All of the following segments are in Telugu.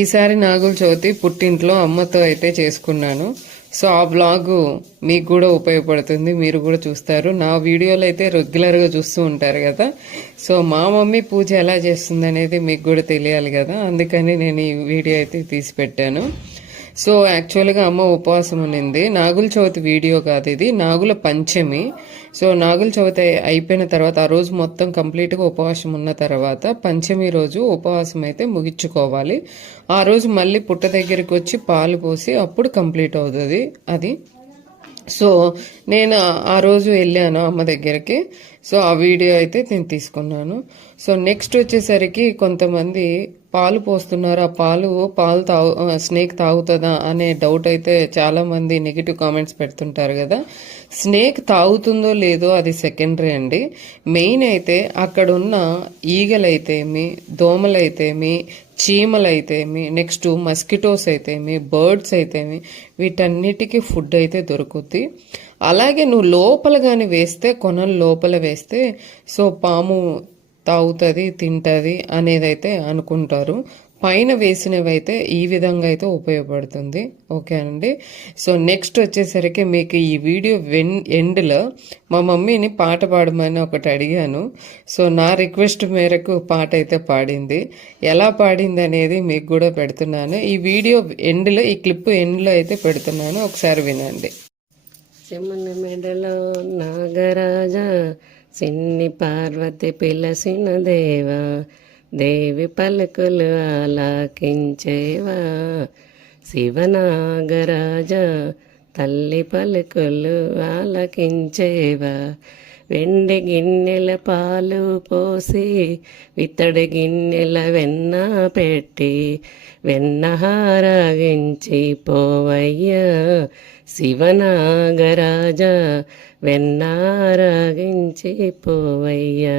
ఈసారి నాగుల చవితి పుట్టింట్లో అమ్మతో అయితే చేసుకున్నాను. సో ఆ బ్లాగ్ మీకు కూడా ఉపయోగపడుతుంది, మీరు కూడా చూస్తారు. నా వీడియోలు అయితే రెగ్యులర్గా చూస్తూ ఉంటారు కదా. సో మా మమ్మీ పూజ ఎలా చేస్తుంది అనేది మీకు కూడా తెలియాలి కదా, అందుకని నేను ఈ వీడియో అయితే తీసి పెట్టాను. సో యాక్చువల్గా అమ్మ ఉపవాసం ఉన్నింది. నాగుల చవితి వీడియో కాదు ఇది, నాగుల పంచమి. సో నాగుల చవితి అయిపోయిన తర్వాత ఆ రోజు మొత్తం కంప్లీట్గా ఉపవాసం ఉన్న తర్వాత పంచమి రోజు ఉపవాసం అయితే ముగించుకోవాలి. ఆ రోజు మళ్ళీ పుట్ట దగ్గరికి వచ్చి పాలు పోసి అప్పుడు కంప్లీట్ అవుతుంది అది. సో నేను ఆ రోజు వెళ్ళాను అమ్మ దగ్గరికి. సో ఆ వీడియో అయితే నేను తీసుకున్నాను. సో నెక్స్ట్ వచ్చేసరికి కొంతమంది పాలు పోస్తున్నారు, ఆ పాలు స్నేక్ తాగుతుందా అనే డౌట్ అయితే చాలా మంది నెగిటివ్ కామెంట్స్ పెడుతుంటారు కదా. స్నేక్ తాగుతుందో లేదో అది సెకండరీ అండి. మెయిన్ అయితే అక్కడ ఉన్న ఈగలైతేమి, దోమలైతేమి, చీమలైతేమి, నెక్స్ట్ మస్కిటోస్ అయితేమి, బర్డ్స్ అయితేమి, వీటన్నిటికీ ఫుడ్ అయితే దొరుకుద్ది. అలాగే నువ్వు లోపల కానీ వేస్తే, కొనలు లోపల వేస్తే సో పాము తాగుతుంది, తింటుంది అనేది అయితే అనుకుంటారు. పైన వేసినవి అయితే ఈ విధంగా అయితే ఉపయోగపడుతుంది. ఓకే అండి. సో నెక్స్ట్ వచ్చేసరికి మీకు ఈ వీడియో ఎండ్లో మా మమ్మీని పాట పాడమని ఒకటి అడిగాను. సో నా రిక్వెస్ట్ మేరకు పాట అయితే పాడింది. ఎలా పాడింది అనేది మీకు కూడా పెడుతున్నాను. ఈ వీడియో ఎండ్లో, ఈ క్లిప్ ఎండ్లో అయితే పెడుతున్నాను, ఒకసారి వినండి. చెమ్మన మెడలో నాగరాజా, సిన్ని పార్వతి పిలసిన దేవా, దేవి పలుకులు ఆలాకించేవా, శివనాగరాజా తల్లి పలుకులు ఆలకించేవా, వెండి గిన్నెల పాలు పోసి విత్తడి గిన్నెల వెన్న పెట్టి వెన్నహారాగించి పోవయ్యా, శివనాగరాజా వెన్నారాగించి పోవయ్యా.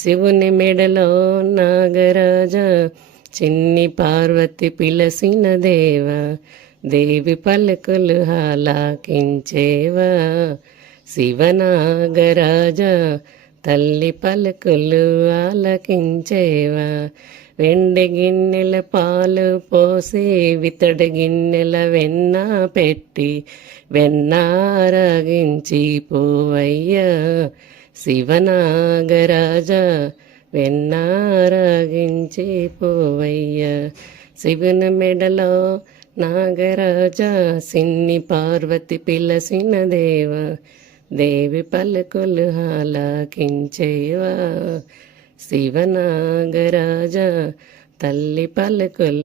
శివుని మెడలో నాగరాజా, చిన్ని పార్వతి పిలసిన దేవా, దేవి పలుకులు ఆలాకించేవా, శివనాగరాజా తల్లి పలుకులు ఆలకించేవా, వెండి గిన్నెల పాలు పోసి వితడి గిన్నెల వెన్న పెట్టి వెన్నారాగించి పోవయ్యా, శివనాగరాజా వెన్నారాగించి పోవయ్యా. శివుని మెడలో నాగరాజా, సిన్ని పార్వతి పిలసిన దేవా, దేవి పలుకులు ఆలకించేవా, శివనాగరాజా తల్లి పలుకులు